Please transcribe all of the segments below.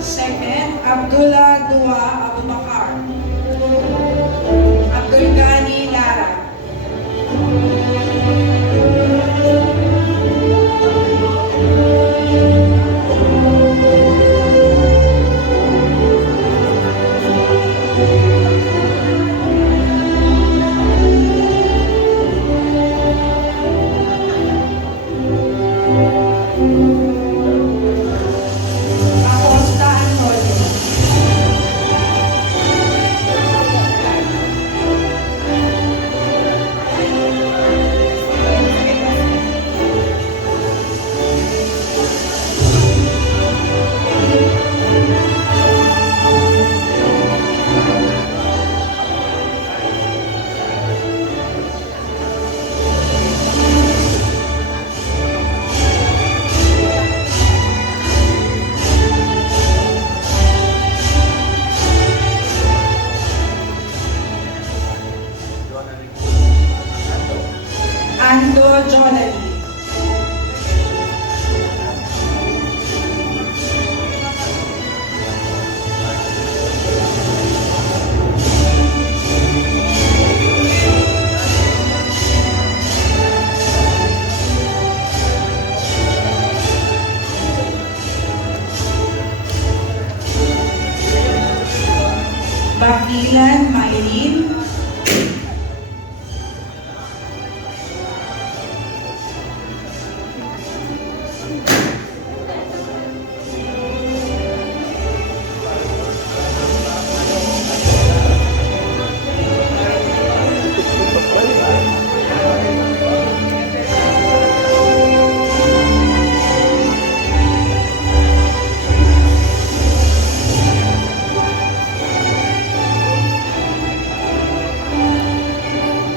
Second, Abdullah Dua Abubakar. Abdul Ghani Lara. Acosta Antonio. Ando Jolali. Bakilan Maylin.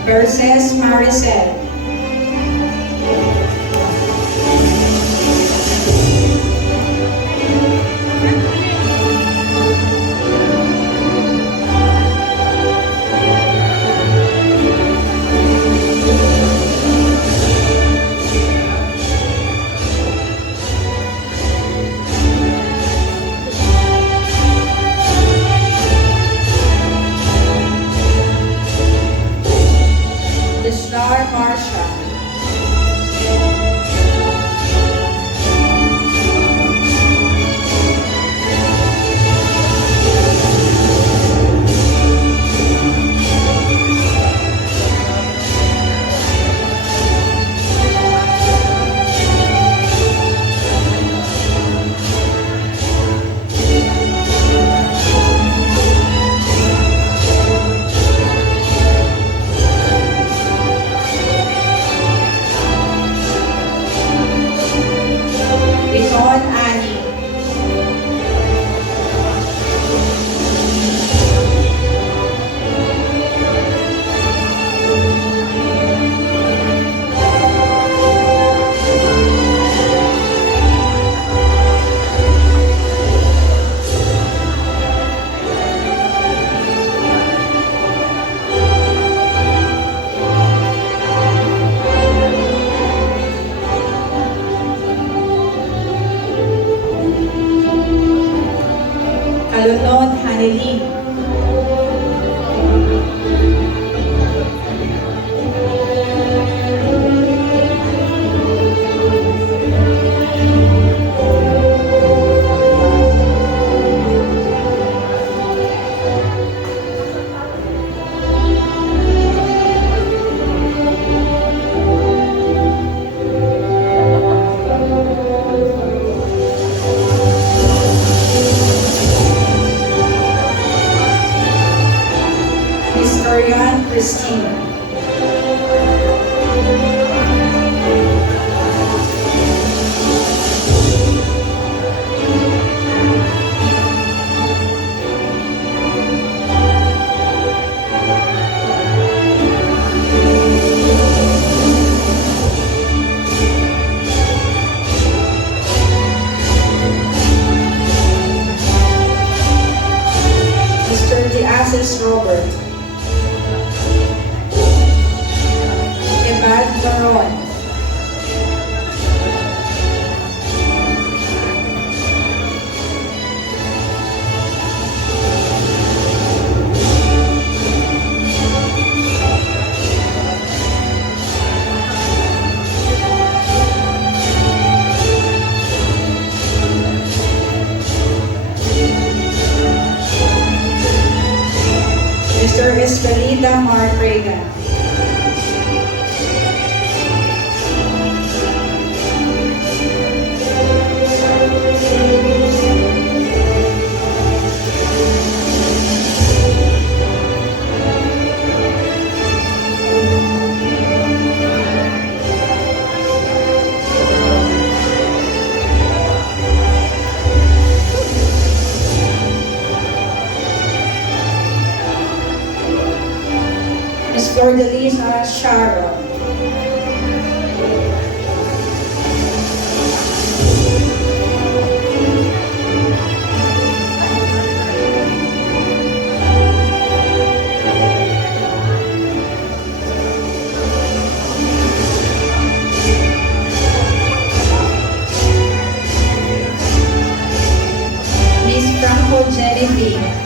Versus Maricel. Star Marsha. Rita Marfrega. Ms. Flordelisa Sharon. Ms. Franco Jennifer.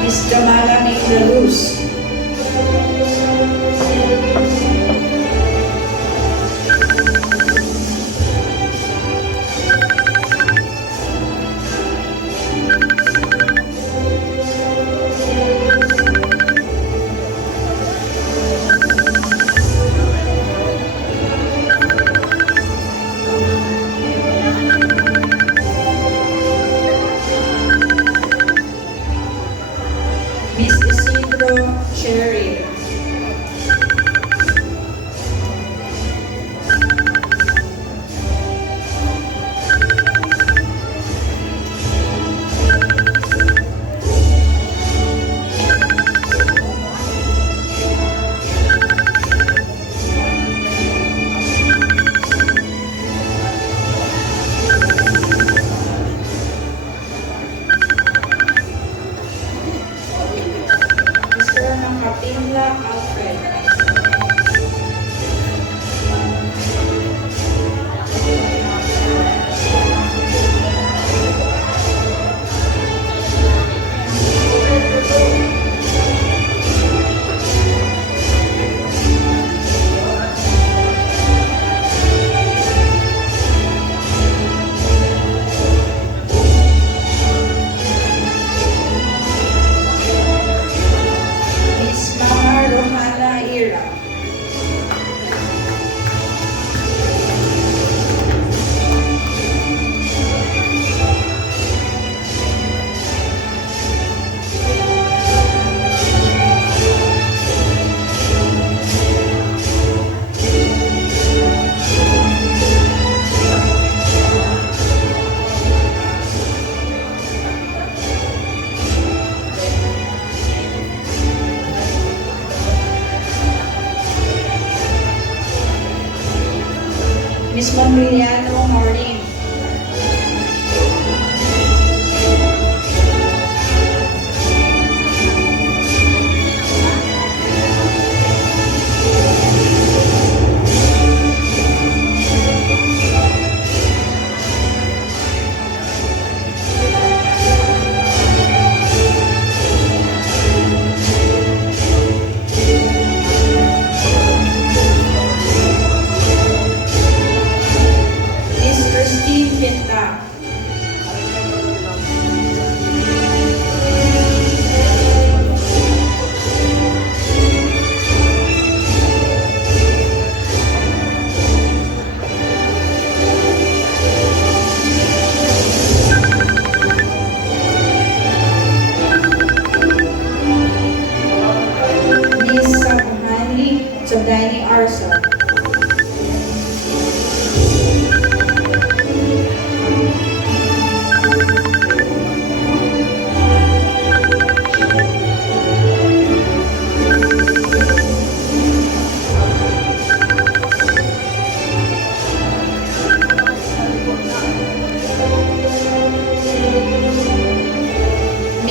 Ms. Jamala Minglaluz. Ms. Isidro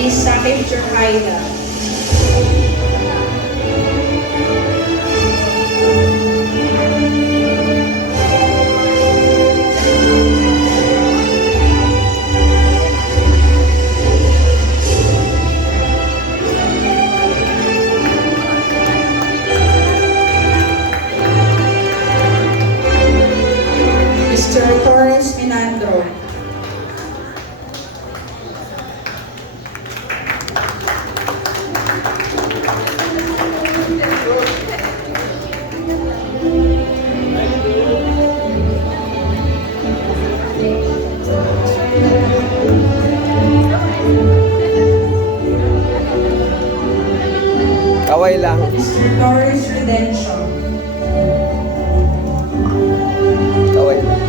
Miss Sakib Jurhaida. Mr. Torres Minandro. Kaway lang. Mr. Torres Redencio. Kaway lang.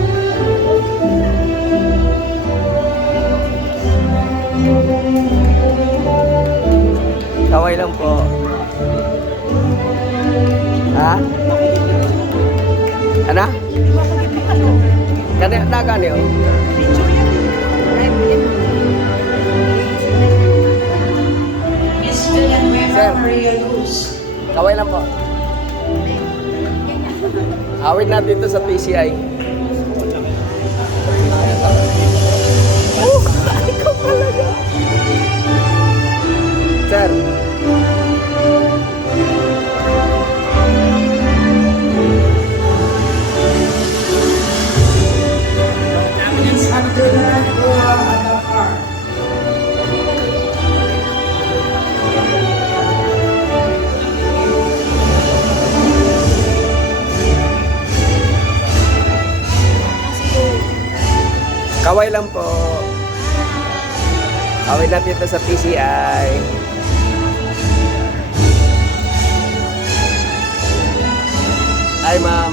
Kaway lang po. Ha? Ano? Kani na kani oh. Miss Villanueva Sir. Maria Luz. Kaway lang po. Awit natin ito sa PCI. Ikaw talaga. Sir. Miss Abdullah Dua Abakar. Kaway lang po. Kaway natin ito sa PCI. Hi, ma'am.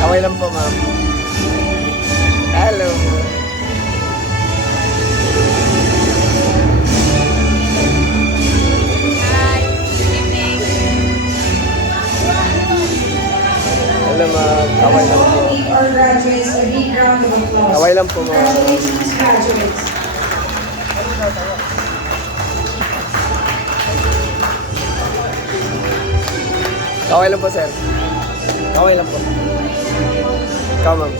Kaway lang po, ma'am. Hello. Hello, ma'am. Kaway lang po. Give our graduates a big round of applause. Kaway lang po, ma'am. Congratulations, graduates. Kaway lang po, sir. Kaway lang po. Ikaw, ma'am.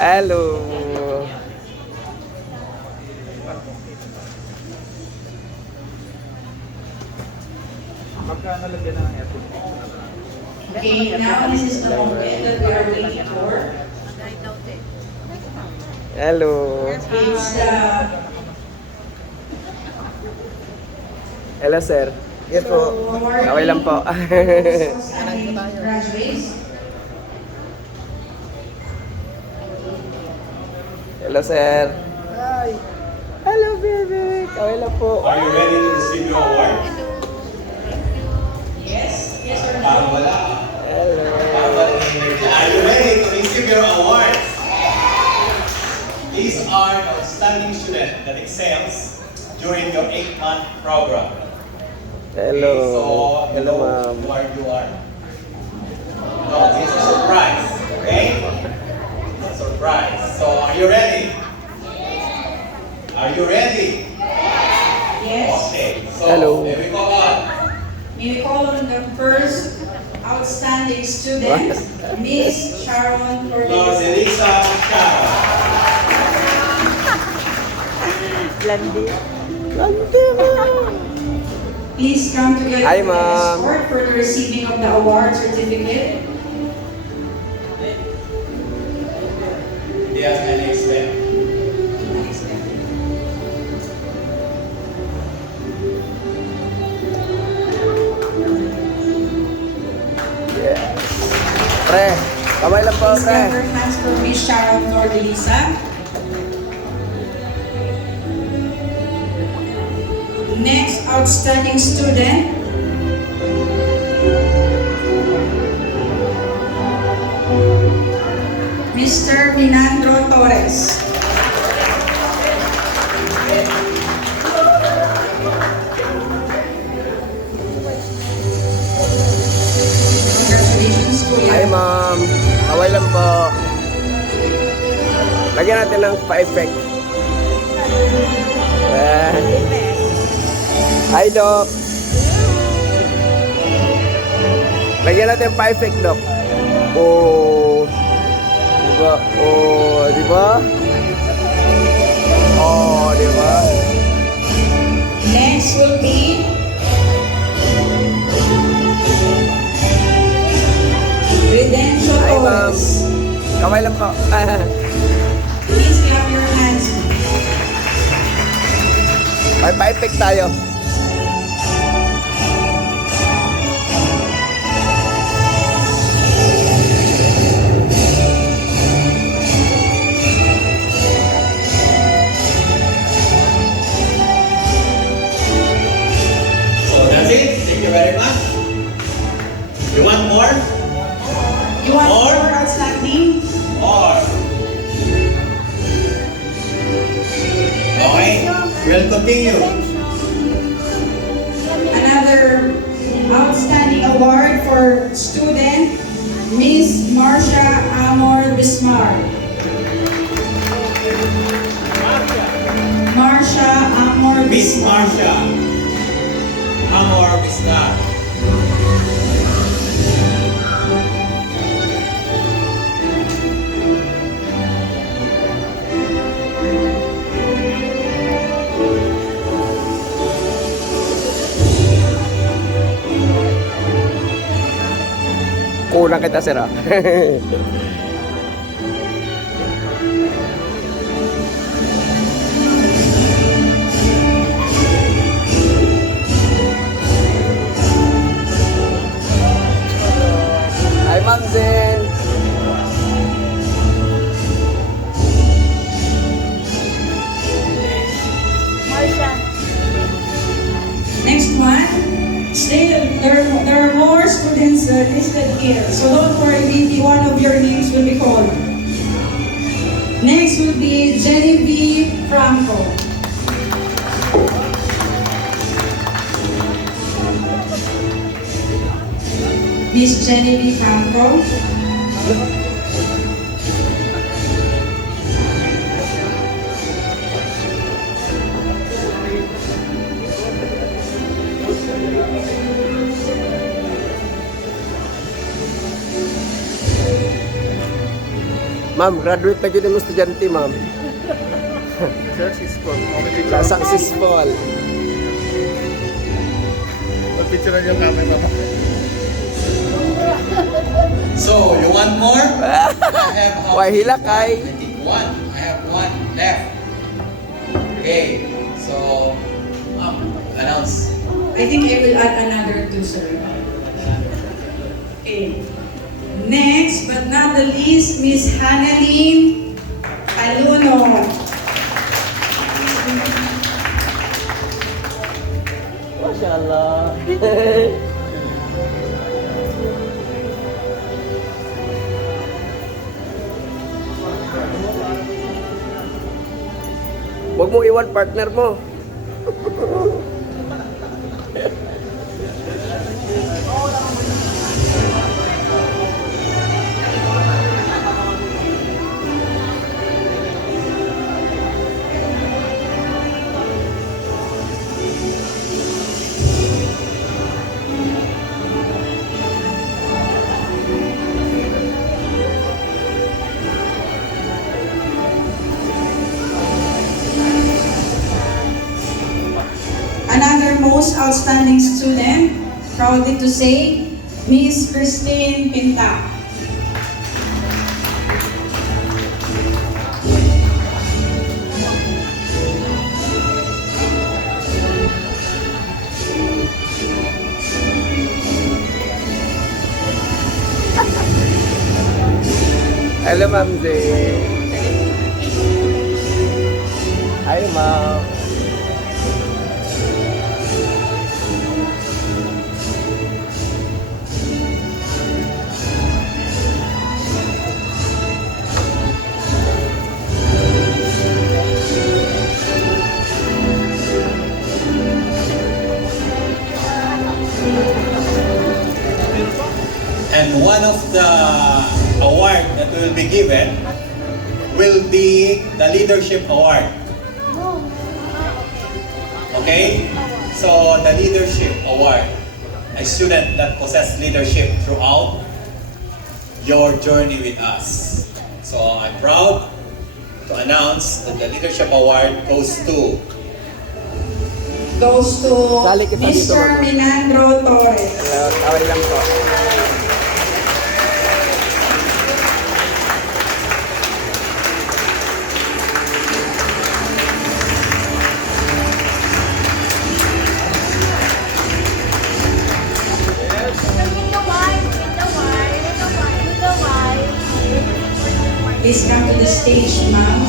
Hello. Okay, now this is the moment that we are waiting for. Hello. It's the Hello, sir. Yes po. Kaway lang po. outstanding graduates. Hello, sir. Hi. Hello, baby. Kaway lang po. Are you ready to receive your award? Yes, yes or no? Parang wala. Hello. Are you ready to receive your awards? These are outstanding students that excels during your 8-month program. Hello. Okay, so, Hello, you know ma'am. who are you are. No, this is a surprise. Okay? It's a surprise. So, are you ready? Are you ready? Yes. Okay. So, Hello. here we go on. May we call on the first outstanding student, Miss Sharon Lord Cordelis. Elisa Sharon. Landi mo. Please come together Hi, for the ma'am. escort for the receiving of the award certificate. Yes, and expect. Yes. Pre, kaway lang po, Please pre. clap your hands for Miss Sharon Cordelisa. Next outstanding student, Mr. Minandro Torres. Congratulations, Hi, Kuya. ma'am. Kaway lang po. Lagyan natin ng pa-effect. Hi, Doc. Lagyan natin pa-effect, Doc. Oh. Diba? Oh, diba? Oh, diba? Next will be redemption Hi, ma'am. chorus. Kamay lang po. Please clap your hands. May pa-effect tayo. So that's it. Thank you very much. You want more? You want Or? more outstanding? Or? Okay. We'll continue. Another outstanding award for student, Miss Marcia Amor Bismar. Marcia Amor Miss Bismar. Marcia. Amor Bistar. Kulang kita, sir, ah. Hi, Ma'am Zen. Next one. Still, there are more students listed here, so don't worry, maybe one of your names will be called. Next will be Genevieve Franco. Miss Genevieve Franco. Ma'am, graduate na gini mo estudyante, ma'am. Sa successful. Picture na yung camera mo. So, you want more? I have Why hilakay? I think one. I have one left. Okay. So, announce. I think I will add another two, sir. Okay. Next, but not the least, Miss Hannalyn Aluno. Mashallah. Huwag mo iwan partner mo. Another most outstanding student, proudly to say, Miss Christine Pinta. Hello, Ma'am Zay. Hi, Ma'am. And one of the award that will be given will be the Leadership Award. Okay? So, the Leadership Award, a student that possess leadership throughout your journey with us. So, I'm proud to announce that the Leadership Award goes to Sali kita dito, Mr. ma'am. Minandro Torres. Kaway lang po. Please come to the stage, ma'am.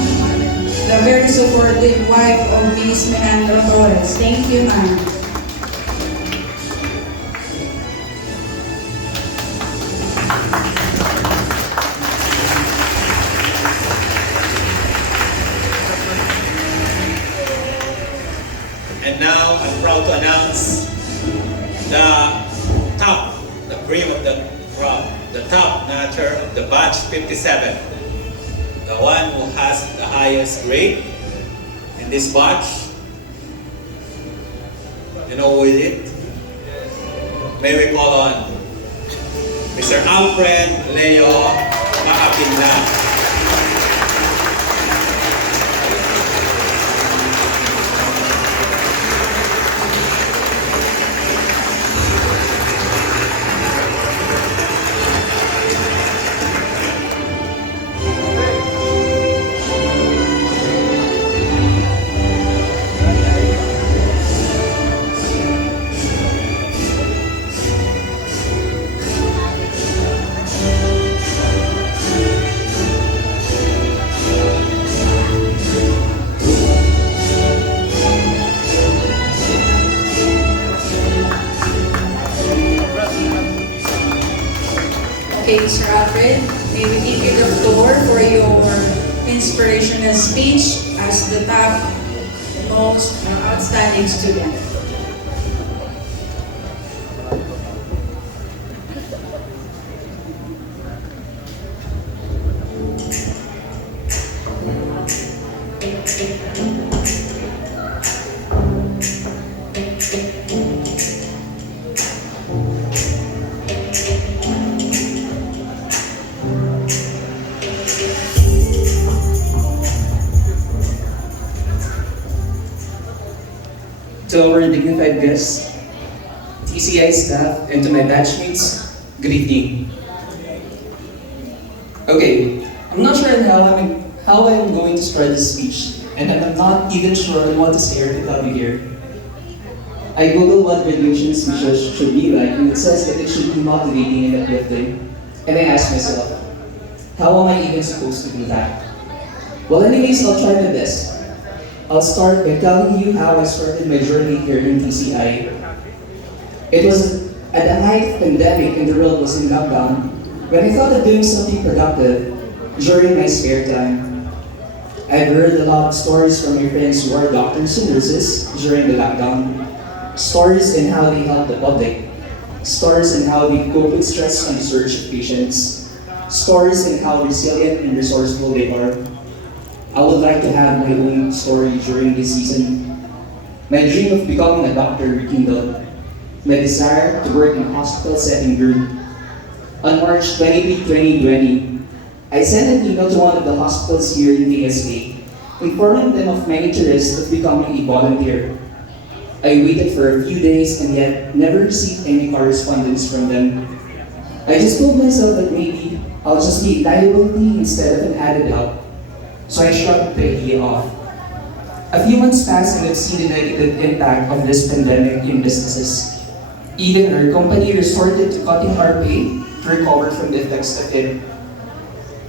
The very supportive wife of Miss Minandro Torres. Thank you, ma'am. And now, I'm proud to announce the cream of the crop, the top notcher of the batch 57. The one who has the highest grade in this batch. You know who is it? May we call on Mr. Alfred Leo Makapinla. Okay, Mr. Alfred, may we give you the floor for your inspirational speech as the top most outstanding student. To our dignified guests, TCI staff, and to my batchmates, good evening. Okay, I'm not sure how I'm going to start this speech, and I'm not even sure on what to say or to tell you here. I googled what graduation speeches should be like, and it says that it should be motivating and uplifting. And I asked myself, how am I even supposed to do that? Well, anyways, I'll try my best. I'll start by telling you how I started my journey here in TCI. It was at the height of pandemic and the world was in lockdown when I thought of doing something productive during my spare time. I've heard a lot of stories from my friends who are doctors and nurses during the lockdown. Stories in how they help the public. Stories in how they cope with stress and surge of patients. Stories in how resilient and resourceful they are. I would like to have my own story during this season. My dream of becoming a doctor rekindled. My desire to work in a hospital setting grew. On March 23, 2020, I sent an email to one of the hospitals here in TSA, informing them of my interest of becoming a volunteer. I waited for a few days and yet never received any correspondence from them. I just told myself that maybe I'll just be a liability instead of an added help. So I shrugged the idea off. A few months passed and I've seen the negative impact of this pandemic in businesses. Even our company resorted to cutting our pay to recover from the effects of it.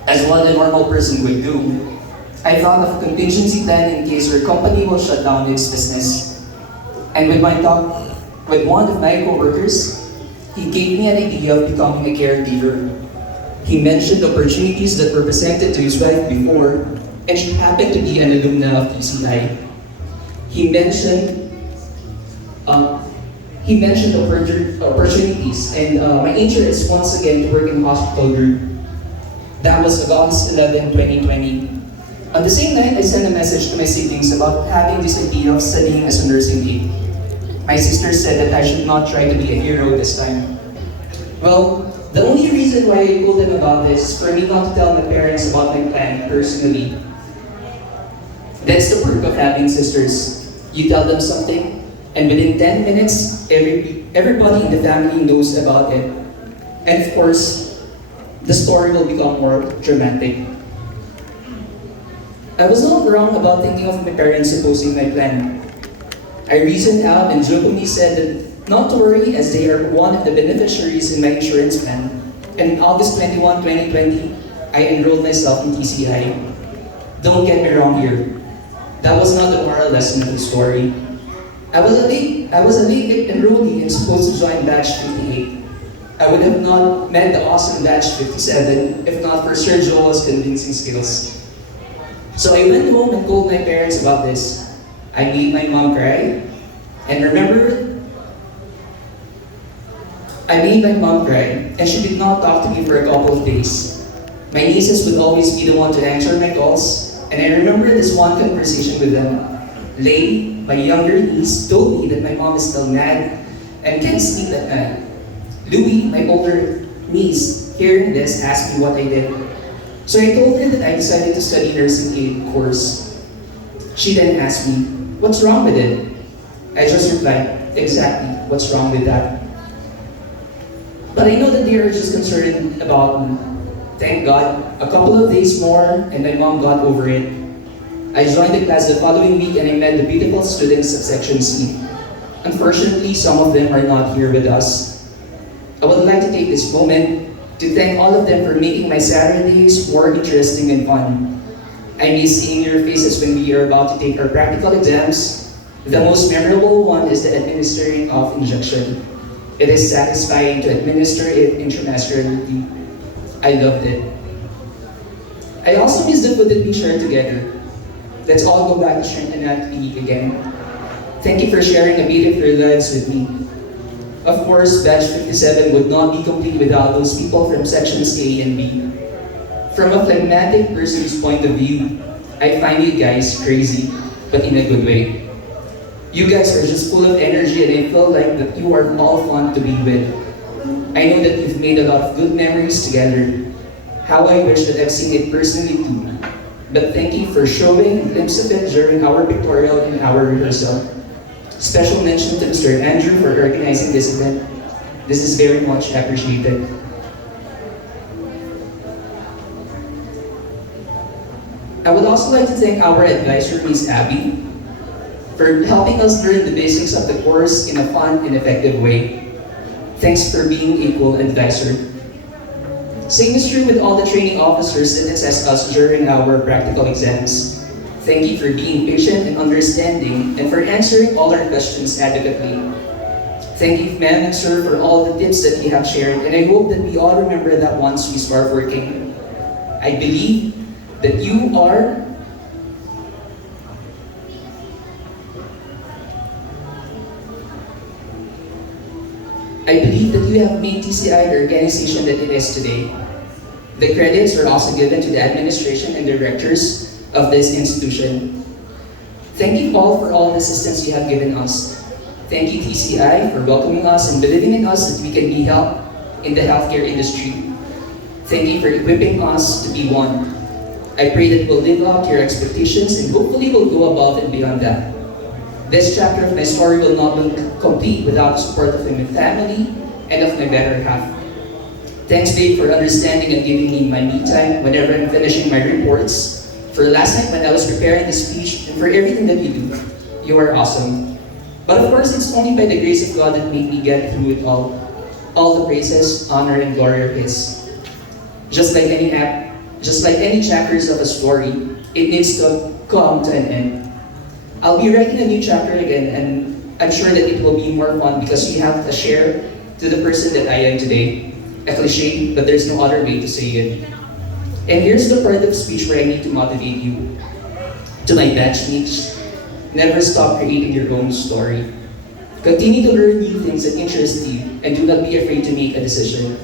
As what a normal person would do, I thought of a contingency plan in case our company will shut down its business. And with my talk with one of my coworkers, he gave me an idea of becoming a caregiver. He mentioned opportunities that were presented to his wife before, and she happened to be an alumna of TCI. He mentioned opportunities, and my interest once again to work in hospital group. That was August 11, 2020. On the same night, I sent a message to my siblings about having this idea of studying as a nursing aide. My sister said that I should not try to be a hero this time. Well, the only reason why I told them about this is for me not to tell my parents about my plan personally. That's the perk of having sisters. You tell them something, and within 10 minutes, everybody in the family knows about it. And of course, the story will become more dramatic. I was not wrong about thinking of my parents opposing my plan. I reasoned out and jokingly said that not to worry as they are one of the beneficiaries in my insurance plan. And in August 21, 2020, I enrolled myself in TCI. Don't get me wrong here. That was not the moral lesson of the story. I was a late enrollee and supposed to join batch 58. I would have not met the awesome batch 57 if not for Sir Joel's convincing skills. So I went home and told my parents about this. I made my mom cry. And remember, I made my mom cry, and she did not talk to me for a couple of days. My nieces would always be the one to answer my calls, and I remember this one conversation with them. Lay, my younger niece, told me that my mom is still mad and can't sleep at night. Louie, my older niece, hearing this, asked me what I did. So I told her that I decided to study nursing aid course. She then asked me, what's wrong with it? I just replied, exactly, what's wrong with that? But I know that they are just concerned about me. Thank God, a couple of days more and my mom got over it. I joined the class the following week and I met the beautiful students of Section C. Unfortunately, some of them are not here with us. I would like to take this moment to thank all of them for making my Saturdays more interesting and fun. I miss seeing your faces when we are about to take our practical exams. The most memorable one is the administering of injection. It is satisfying to administer it intramuscularly. I loved it. I also miss the food that we shared together. Let's all go back to Strength Anatomy again. Thank you for sharing a bit of your lives with me. Of course, Batch 57 would not be complete without those people from Sections A and B. From a phlegmatic person's point of view, I find you guys crazy, but in a good way. You guys are just full of energy and I feel like that you are all fun to be with. I know that you've made a lot of good memories together. How I wish that I've seen it personally too. But thank you for showing a glimpse of it during our pictorial and our rehearsal. Special mention to Mr. Andrew for organizing this event. This is very much appreciated. I would also like to thank our advisor, Ms. Abby, for helping us learn the basics of the course in a fun and effective way. Thanks for being a cool advisor. Same is true with all the training officers that assess us during our practical exams. Thank you for being patient and understanding and for answering all our questions adequately. Thank you, ma'am and sir, for all the tips that you have shared, and I hope that we all remember that once we start working. I believe that you have made TCI the organization that it is today. The credits are also given to the administration and directors of this institution. Thank you all for all the assistance you have given us. Thank you TCI for welcoming us and believing in us that we can be helped in the healthcare industry. Thank you for equipping us to be one. I pray that we'll live up to your expectations and hopefully we'll go above and beyond that. This chapter of my story will not be complete without the support of my family and of my better half. Thanks, babe, for understanding and giving me my me time whenever I'm finishing my reports, for last night when I was preparing the speech, and for everything that you do. You are awesome. But of course, it's only by the grace of God that made me get through it all. All the praises, honor, and glory are His. Just like any chapters of a story, it needs to come to an end. I'll be writing a new chapter again, and I'm sure that it will be more fun because you have to share to the person that I am today. A cliche, but there's no other way to say it. And here's the part of the speech where I need to motivate you. To my batchmates, never stop creating your own story. Continue to learn new things that interest you, and do not be afraid to make a decision.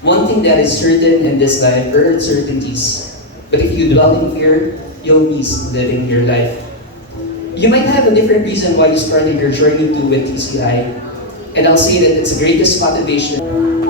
One thing that is certain in this life are uncertainties. But if you dwell in fear, you'll miss living your life. You might have a different reason why you started your journey to with TCI, and I'll say that it's the greatest motivation.